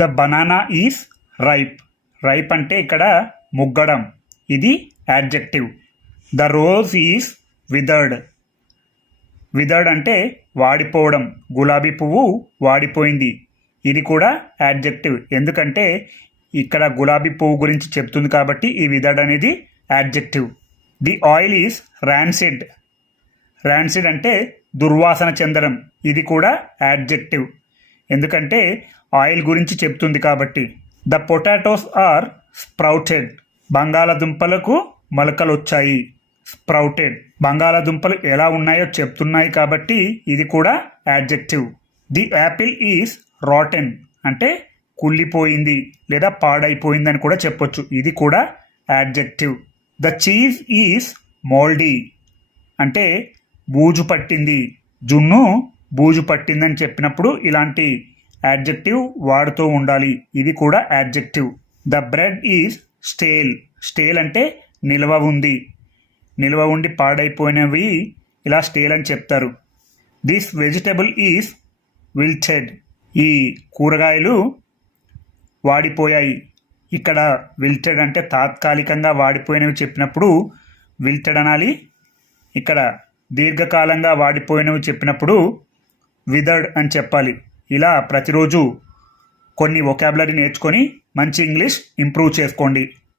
The banana is ripe. Ripe అంటే ఇక్కడ ముగ్గడం, ఇది adjective. The rose is withered. Withered అంటే వాడిపోవడం, గులాబీ పువ్వు వాడిపోయింది, ఇది కూడా యాడ్జెక్టివ్. ఎందుకంటే ఇక్కడ గులాబీ పువ్వు గురించి చెప్తుంది కాబట్టి ఈ విదర్డ్ అనేది adjective. The oil is rancid. Rancid అంటే దుర్వాసన చెందడం, ఇది కూడా యాడ్జెక్టివ్. ఎందుకంటే ఆయిల్ గురించి చెప్తుంది కాబట్టి. The potatoes are sprouted. బంగాళదుంపలకు మొలకలు వచ్చాయి. స్ప్రౌటెడ్, బంగాళదుంపలు ఎలా ఉన్నాయో చెప్తున్నాయి కాబట్టి ఇది కూడా adjective. The Apple is rotten అంటే కుళ్ళిపోయింది లేదా పాడైపోయిందని కూడా చెప్పొచ్చు, ఇది కూడా యాడ్జెక్టివ్. ద చీజ్ ఈజ్ మోల్డీ అంటే బూజు పట్టింది, జున్ను బూజు పట్టిందని చెప్పినప్పుడు ఇలాంటి యాడ్జెక్టివ్ వాడుతూ ఉండాలి, ఇది కూడా adjective. The bread is stale. Stale అంటే నిల్వ ఉంది, నిల్వ ఉండి పాడైపోయినవి ఇలా స్టేల్ అని చెప్తారు. This vegetable is wilted. ఈ కూరగాయలు వాడిపోయాయి. ఇక్కడ విల్టెడ్ అంటే తాత్కాలికంగా వాడిపోయినవి చెప్పినప్పుడు విల్టెడ్ అనాలి. ఇక్కడ దీర్ఘకాలంగా వాడిపోయినవి చెప్పినప్పుడు విదర్డ్ అని చెప్పాలి. ఇలా ప్రతిరోజు కొన్ని వొకాబులరీ నేర్చుకొని మంచి ఇంగ్లీష్ ఇంప్రూవ్ చేసుకోండి.